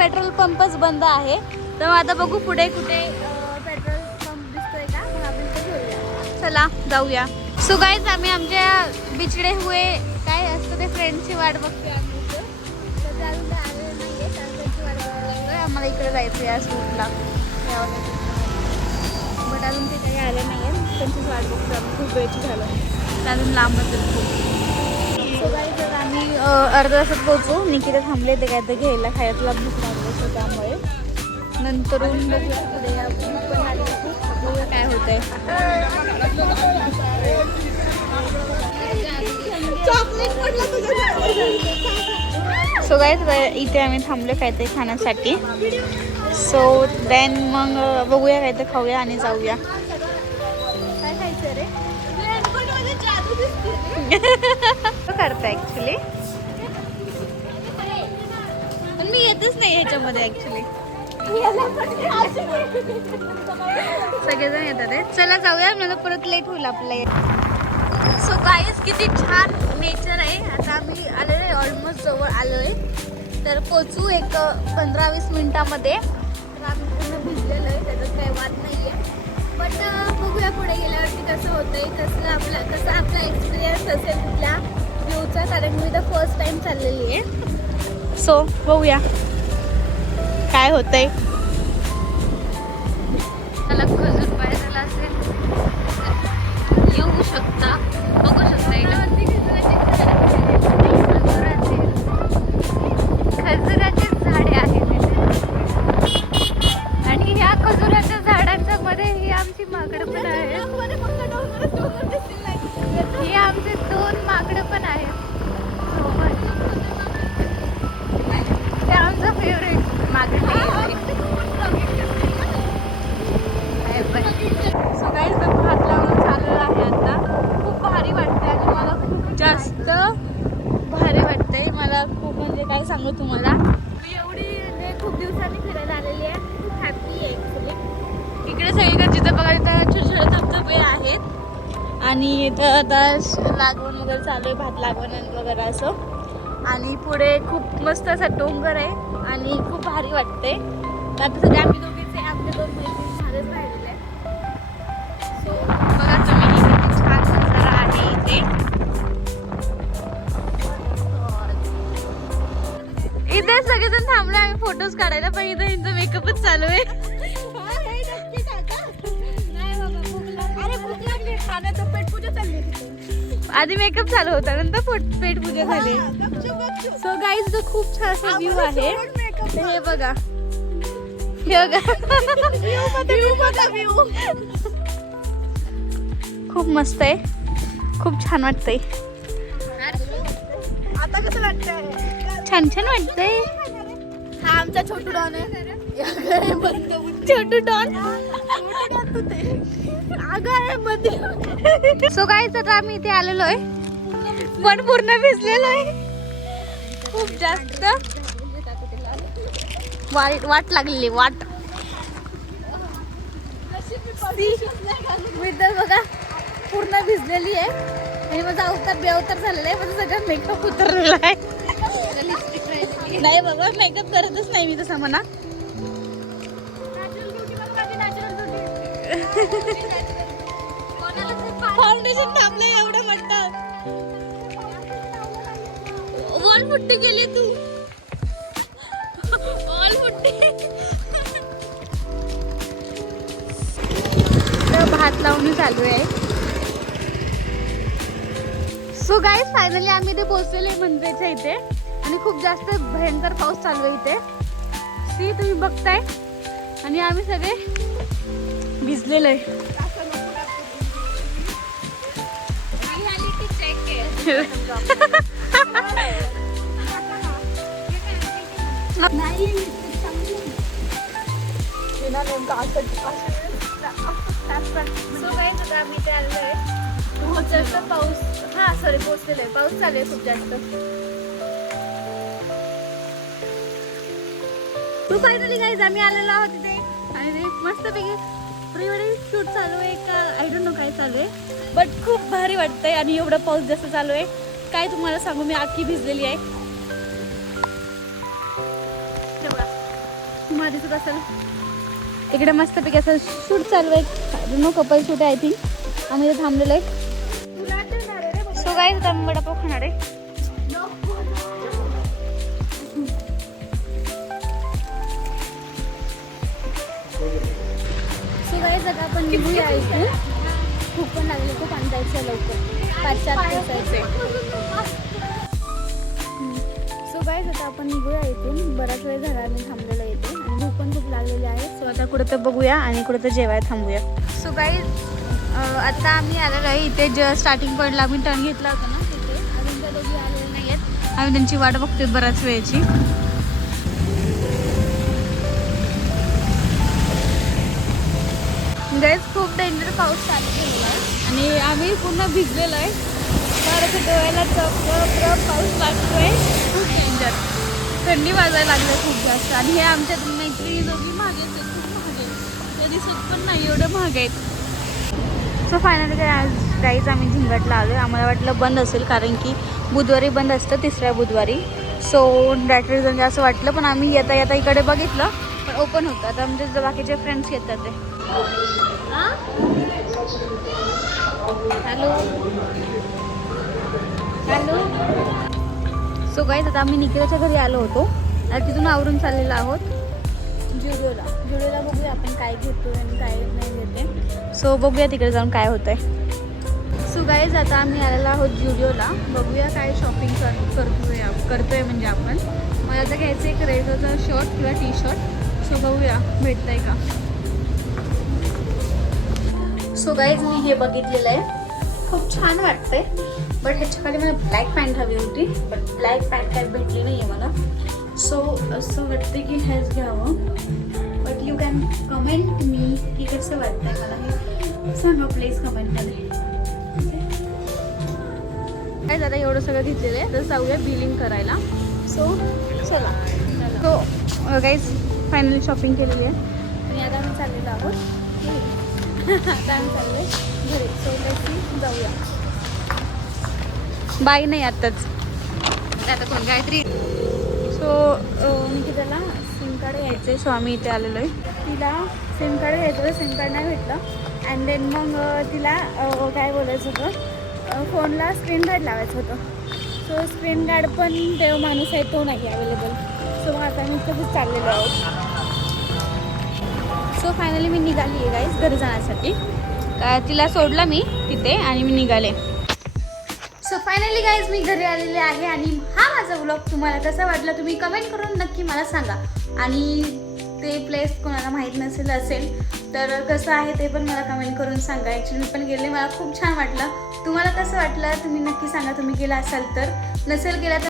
Petrol पंपच बंद आहे. तर आता बघू पुढे कुठे पेट्रोल पंप दिसतोय का, मग आपण ते घेऊया. चला जाऊया. सो गाईज आम्ही आमच्या बिछडे हुए काय असतं ते फ्रेंडची वाट बघतोय आम्ही इथं. तर ते अजून काय आलेलं नाही आहे, तर त्यांची वाट बघायला लागलोय. आम्हाला इकडे जायचं या रूटला बट अजून ते काही आले नाही आहे. त्यांचीच वाट बघतो आम्ही. खूप वेळची झालं, अजून लांबच आहे खूप. सो गाईज तर आम्ही अर्ध्या तासात पोहोचू. निकिता थांबले ते काय तर घ्यायला, खायला भूक लागली असं, त्यामुळे नंतरून बघूया पुढे बघूया काय होतंय. सो गाईज इथे आम्ही थांबलो काहीतरी खाण्यासाठी. सो देन मग बघूया काहीतरी खाऊया आणि जाऊया. काय खायचं रे? करता ऍक्च्युली पण मी येतच नाही ह्याच्यामध्ये ऍक्च्युली. सगळेजण येतात. चला जाऊया, मला परत लेट होईल आपल्याला. सो गाईज किती छान नेचर आहे. आता आम्ही आलेलो आहे, ऑलमोस्ट जवळ आलो आहे. तर पोचू एक 15-20 मिनिटामध्ये. तर आम्ही पूर्ण भिजलेलो आहे, त्याच्यात काही वाद नाही आहे. बट बघूया पुढे गेल्यावरती कसं होतंय, कसं आपला एक्सपिरियन्स असेल तिथल्या व्ह्यूचा, कारण मी तर फर्स्ट टाइम चाललेली आहे. सो बघूया काय होतंय. त्याला खजूर पाहिजे असेल येऊ शकता, बघू शकता. खजुराची झाडे आहेत आणि ह्या खजुराच्या झाडांच्या मध्ये ही आमची माकडं पण आहेत. हे आमचे 2 माकडं पण आहेत सोबत. ते आमचं फेवरेट माकड आहे. सो गाईज मी हात लावून चाललेलं आहे आता. खूप भारी वाटते आणि मला खूप जास्त भारी वाटतंय. मला खूप म्हणजे काय सांगू तुम्हाला, मी एवढी म्हणजे खूप दिवसांनी फिरायला आलेली आहे. खूप हॅपी आहे ॲक्च्युली. इकडे सगळीकडे जिथं बघा तिथं छोटे छोटे धबधबे आहेत आणि इथं आता लागवण वगैरे चालू आहे, भात लागवण वगैरे असं. आणि पुढे खूप मस्त असा डोंगर आहे आणि खूप भारी वाटते. आता सगळे आम्ही दोघीच आहे, आमचे 2 मैत्रिणी झालेच राहिलेले आहे. सो बघा तुम्ही किती छान नजारा आहे इथे. इथे सगळेजण थांबले आम्ही फोटोज काढायला, पण इथं यांचा मेकअपच चालू आहे. आधी मेकअप चालू होता, नंतर पेट पूजा झाली. सो गाईज तो खूप छान असा व्ह्यू आहे. हे बघा, हे बघा खूप मस्त आहे, खूप छान वाटतंय. आता कसं वाटतंय? छान छान वाटतंय. हा आमचा छोटू डॉन आहे. छोटू डॉन सो गाईज आता आम्ही इथे आलेलो आहे, पण पूर्ण भिजलेलो आहे. खूप जास्त वाट लागलेली वाट. मी तर बघा पूर्ण भिजलेली आहे आणि माझा अवतार बेअवतार झालेला आहे. माझा सगळा मेकअप उतरलेला आहे. नाही बाबा, मेकअप करतच नाही मी तसा म्हणा. फाउंडेशन थांबलं एवढं म्हणतात. ऑल फुट्टी गेली तू, ऑल फुट्टी. भात लावून चालू आहे. सो गाईज फायनली आम्ही इथे पोहोचलेलो आहे मंदिराच्या इथे आणि खूप जास्त भयंकर पाऊस चालू आहे इथे. सी तुम्ही बघताय आणि आम्ही सगळे भिजलेलो आहे. खूप जास्त पाऊस, हा सॉरी पोहोचलेला आहे, पाऊस चालू आहे खूप जास्त. तो फायनली गाईज आम्ही आलेलो आहोत तिथे आणि मस्तपैकी प्री वेडिंग शूट चालू आहे का आय डोंट नो काय चालू आहे, बट खूप भारी वाटतंय. आणि एवढा पाऊस जास्त चालू आहे काय तुम्हाला सांगू, मी आखी भिजलेली आहे. तुम्हाला दिसत असेल. इकडे मस्तपैकी असं शूट चालू आहे. नो कपल शूट आहे. आय थिंक आम्ही इथे थांबलेलो आहे. सो गाईज आता आम्ही वडापाव खाणार आहे. सो गाईज आता आपण निघूया इथे. खूप पण लागले, खूप आणतायचं लवकर 5-4 दिवसाचे. सो गाईज आता आपण निघूया इथून. बराच वेळ झाला आम्ही थांबलेलो इथे आणि भूक पण खूप लागलेली आहे. सो आता कुठं तर बघूया आणि कुठं तर जेवायला थांबूया. सो गाईज आता आम्ही आलेलो आहे इथे. स्टार्टिंग पॉईंटला आम्ही टर्न घेतला होता ना तिथे. अजून त्या दोघी आलेले नाही आहेत. आम्ही त्यांची वाट बघतोय बऱ्याच वेळेची. गाईज खूप डेंजर पाऊस चालू केलेला आहे आणि आम्ही पूर्ण भिजलेलो आहे. तर डोळ्याला चप पाऊस लागतोय. खूप डेंजर थंडी वाजायला लागलं खूप जास्त. आणि हे आमच्या मैत्रिणी दोघी महाग आहेत. खूप महाग आहेत. ते दिसत पण नाही एवढं महाग आहेत. सो फायनली काय आज गाईज आम्ही झिंगटला आलो आहे. आम्हाला वाटलं बंद असेल कारण की बुधवारी बंद असतं, 3ऱ्या बुधवारी. सो दॅट रिझन असं वाटलं. पण आम्ही येता येता इकडे बघितलं पण ओपन होतं. आता आमचे बाकीचे फ्रेंड्स येतात ते. Hello hello. सो गाईज आता आम्ही निकिताच्या घरी आलो होतो. आता तिथून आवरून चाललेलो आहोत जुडिओला बघूया आपण काय घेतो आणि काय नाही घेते. सो बघूया तिकडे जाऊन काय होतंय. सो गाईज आता आम्ही आलेलो आहोत जुडिओला. बघूया काय शॉपिंग करतोय म्हणजे आपण. मला आता घ्यायचं एक रेडचा शर्ट किंवा टी शर्ट. सो बघूया भेटतंय का. सो गाईज मी हे बघितलेलं आहे. खूप छान वाटतंय. बट ह्याच्याकडे मला ब्लॅक पॅन्ट हवी होती. बट ब्लॅक पॅन्ट काय भेटली नाही आहे मला. सो असं वाटतं की हेच घ्यावं. But you can comment me की कसं वाटतंय मला हे सांगा प्लीज कमेंटमध्ये. काय दादा एवढं सगळं घेतलेलं आहे. तर जाऊया बिलिंग करायला. सो चला. सो गाईज फायनली शॉपिंग केलेली आहे आणि आता आम्ही चाललेलो आहोत. आता आम्ही चाललो आहे घरी. सो लेट्स जाऊया. बाई नाही आत्ताच आता कोण काहीतरी. सो मी त्याला सिम कार्ड घ्यायचं आहे. सो आम्ही इथे आलेलो आहे. तिला सिम कार्ड घ्यायचं होतं. सिम कार्ड नाही भेटलं. अँड देन मग तिला काय बोलायचं होतं, फोनला स्क्रीन गार्ड लावायचं होतं. सो स्क्रीन गार्ड पण तेव्हा माणूस आहे तो नाही अवेलेबल. सो मग आता मी तसंच चाललेलो आहोत. सो फायनली मी निघाली आहे गाईज घरी जाण्यासाठी. तिला सोडलं मी तिथे आणि मी निघाले. सो फायनली गाईज मी घरी आलेले आहे आणि हा माझा व्लॉग तुम्हाला कसा वाटला तुम्ही कमेंट करून नक्की मला सांगा. आणि ते प्लेस कोणाला माहीत असेल तर कसं आहे ते पण मला कमेंट करून सांगा. ॲक्च्युली मी पण गेले, मला खूप छान वाटलं. तुम्हाला कसं वाटलं तुम्ही नक्की सांगा. तुम्ही गेला असाल तर. नसेल गेला तर